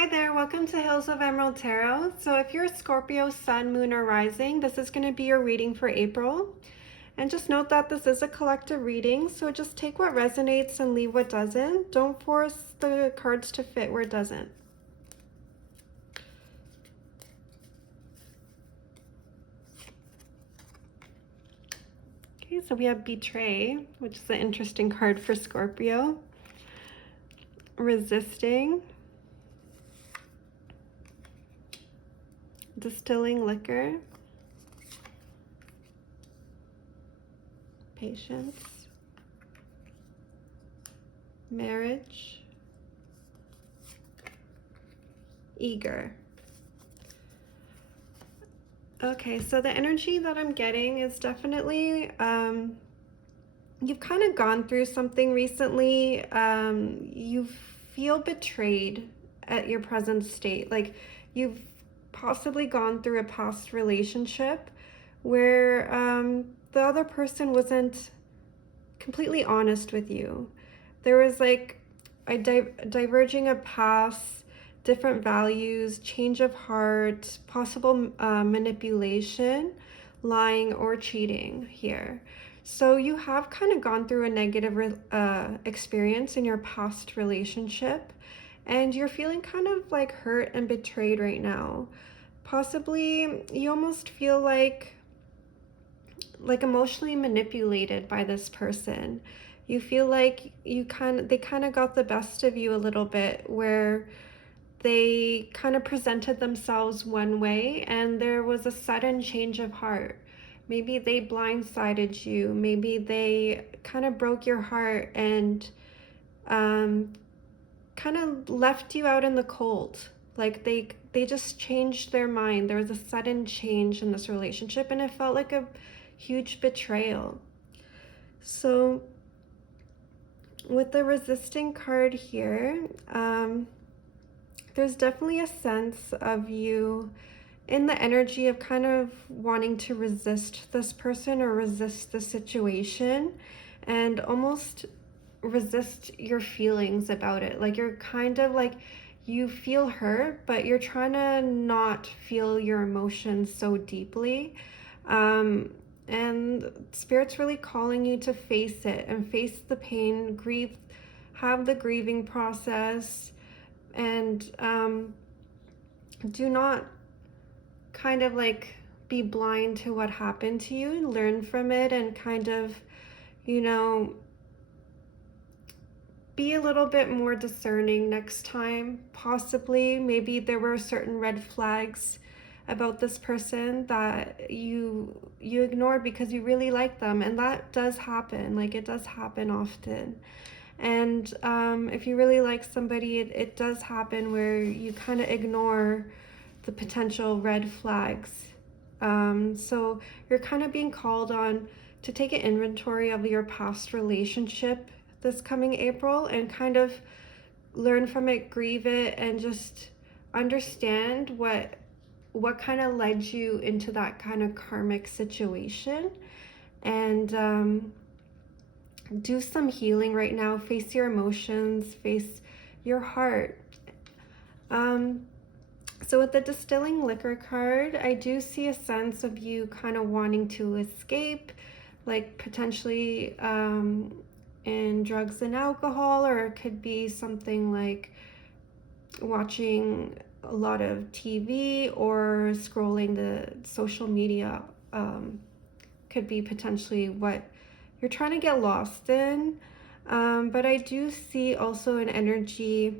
Hi there, welcome to Hills of Emerald Tarot. So if you're a Scorpio, Sun, Moon, or Rising, this is going to be your reading for April. And just note that this is a collective reading, so just take what resonates and leave what doesn't. Don't force the cards to fit where it doesn't. Okay, so we have Betray, which is an interesting card for Scorpio. Resisting. Distilling liquor. Patience. Marriage. Eager. Okay, so the energy that I'm getting is definitely, you've kind of gone through something recently. You feel betrayed at your present state. Like you've possibly gone through a past relationship where the other person wasn't completely honest with you. There was like a diverging of paths, different values, change of heart, possible manipulation, lying, or cheating here. So you have kind of gone through a negative experience in your past relationship, and you're feeling kind of like hurt and betrayed right now. Possibly you almost feel like emotionally manipulated by this person. You feel like they kind of got the best of you a little bit, where they kind of presented themselves one way and there was a sudden change of heart. Maybe they blindsided you. Maybe they kind of broke your heart and kind of left you out in the cold. Like they just changed their mind. There was a sudden change in this relationship and it felt like a huge betrayal. So with the resisting card here, there's definitely a sense of you in the energy of kind of wanting to resist this person or resist the situation and almost resist your feelings about it. Like you're kind of like, you feel hurt, but you're trying to not feel your emotions so deeply. And Spirit's really calling you to face it and face the pain, grieve, have the grieving process, and do not kind of like be blind to what happened to you. Learn from it and kind of, be a little bit more discerning next time. Possibly, maybe there were certain red flags about this person that you ignored because you really like them, and that does happen. Like it does happen often. And if you really like somebody, it does happen where you kind of ignore the potential red flags. So you're kind of being called on to take an inventory of your past relationship this coming April and kind of learn from it, grieve it, and just understand what kind of led you into that kind of karmic situation. And do some healing right now. Face your emotions, face your heart. So with the distilling liquor card, I do see a sense of you kind of wanting to escape, like potentially in drugs and alcohol, or it could be something like watching a lot of TV or scrolling the social media. Could be potentially what you're trying to get lost in. But I do see also an energy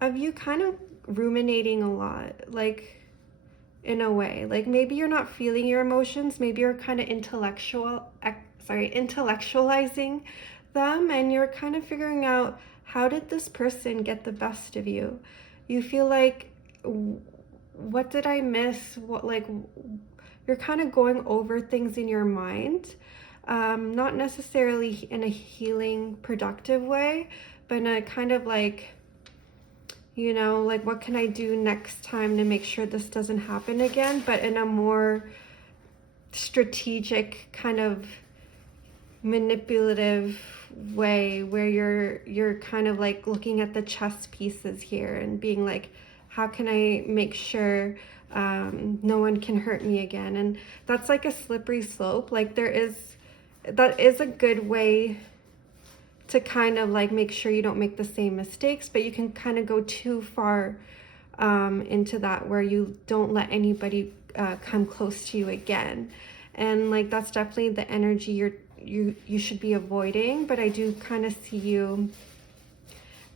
of you kind of ruminating a lot, like in a way, like maybe you're not feeling your emotions, maybe you're kind of intellectualizing them, and you're kind of figuring out, how did this person get the best of you? You feel like, what did I miss? You're kind of going over things in your mind, not necessarily in a healing, productive way, but in a kind of like, like what can I do next time to make sure this doesn't happen again, but in a more strategic kind of manipulative way where you're kind of like looking at the chess pieces here and being like, how can I make sure no one can hurt me again? And that's like a slippery slope. Like that is a good way to kind of like make sure you don't make the same mistakes, but you can kind of go too far into that where you don't let anybody come close to you again. And like that's definitely the energy you should be avoiding. But I do kind of see you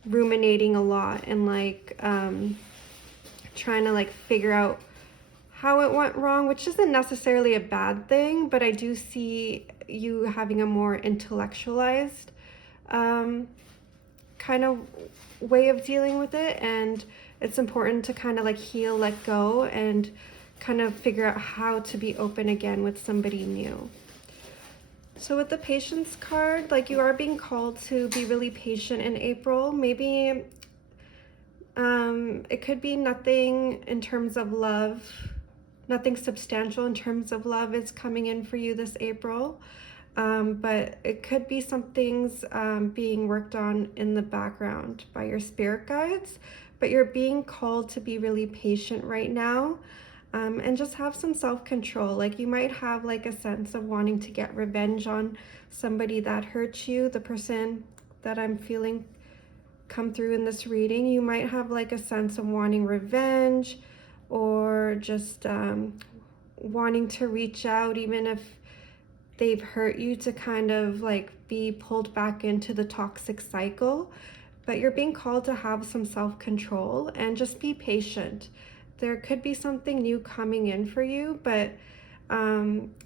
ruminating a lot and like trying to like figure out how it went wrong, which isn't necessarily a bad thing, but I do see you having a more intellectualized kind of way of dealing with it. And it's important to kind of like heal, let go, and kind of figure out how to be open again with somebody new. So with the patience card, like you are being called to be really patient in April. Maybe it could be nothing in terms of love, nothing substantial in terms of love is coming in for you this April. But it could be some things being worked on in the background by your spirit guides, but you're being called to be really patient right now. And just have some self-control. Like you might have like a sense of wanting to get revenge on somebody that hurt you, the person that I'm feeling come through in this reading. You might have like a sense of wanting revenge, or just wanting to reach out even if they've hurt you, to kind of like be pulled back into the toxic cycle. But you're being called to have some self-control and just be patient. There could be something new coming in for you, but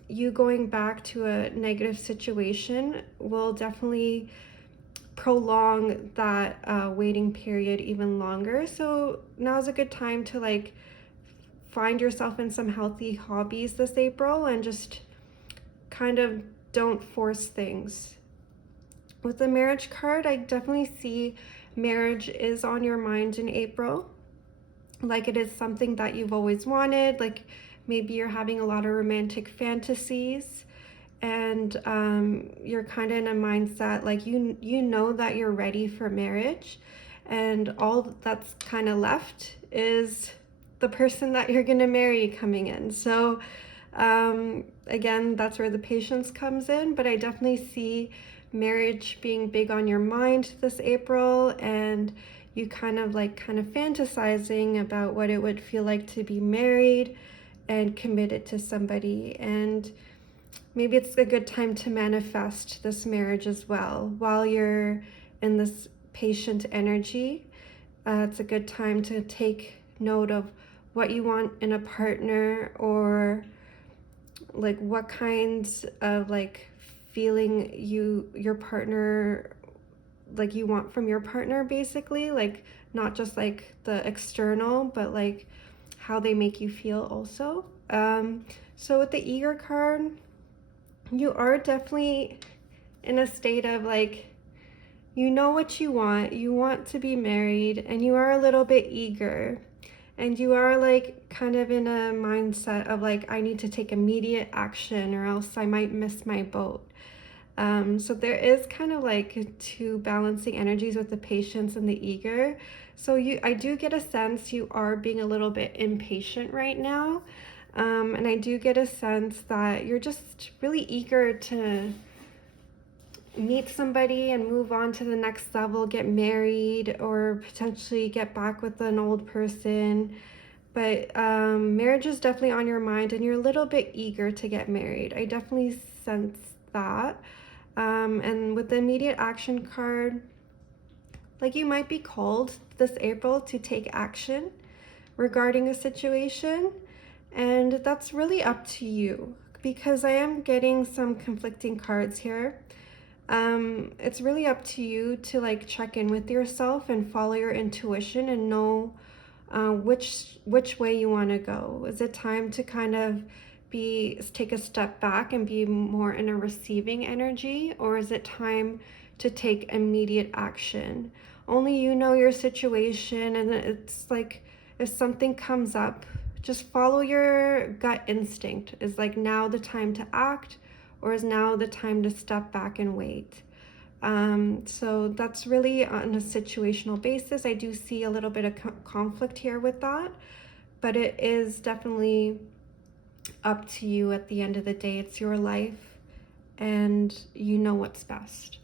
you going back to a negative situation will definitely prolong that waiting period even longer. So now's a good time to like find yourself in some healthy hobbies this April and just kind of don't force things. With the marriage card, I definitely see marriage is on your mind in April. Like it is something that you've always wanted. Like maybe you're having a lot of romantic fantasies, and you're kind of in a mindset like you know that you're ready for marriage, and all that's kind of left is the person that you're going to marry coming in. So again, that's where the patience comes in, but I definitely see marriage being big on your mind this April, and you kind of fantasizing about what it would feel like to be married and committed to somebody. And maybe it's a good time to manifest this marriage as well. While you're in this patient energy, it's a good time to take note of what you want in a partner, or like what kinds of like feeling your partner, like you want from your partner, basically, like not just like the external, but like how they make you feel also. So with the eager card, you are definitely in a state of like, you know what you want to be married, and you are a little bit eager, and you are like kind of in a mindset of like, I need to take immediate action or else I might miss my boat. So there is kind of like two balancing energies with the patience and the eager. So I do get a sense you are being a little bit impatient right now. And I do get a sense that you're just really eager to meet somebody and move on to the next level, get married, or potentially get back with an old person. But marriage is definitely on your mind, and you're a little bit eager to get married. I definitely sense that. And with the immediate action card, like you might be called this April to take action regarding a situation, and that's really up to you, because I am getting some conflicting cards here. It's really up to you to like check in with yourself and follow your intuition and know which way you want to go. Is it time to kind of take a step back and be more in a receiving energy, or is it time to take immediate action? Only you know your situation, and it's like if something comes up, just follow your gut instinct. Is like now the time to act, or is now the time to step back and wait? So that's really on a situational basis. I do see a little bit of conflict here with that, but it is definitely up to you at the end of the day. It's your life, and you know what's best.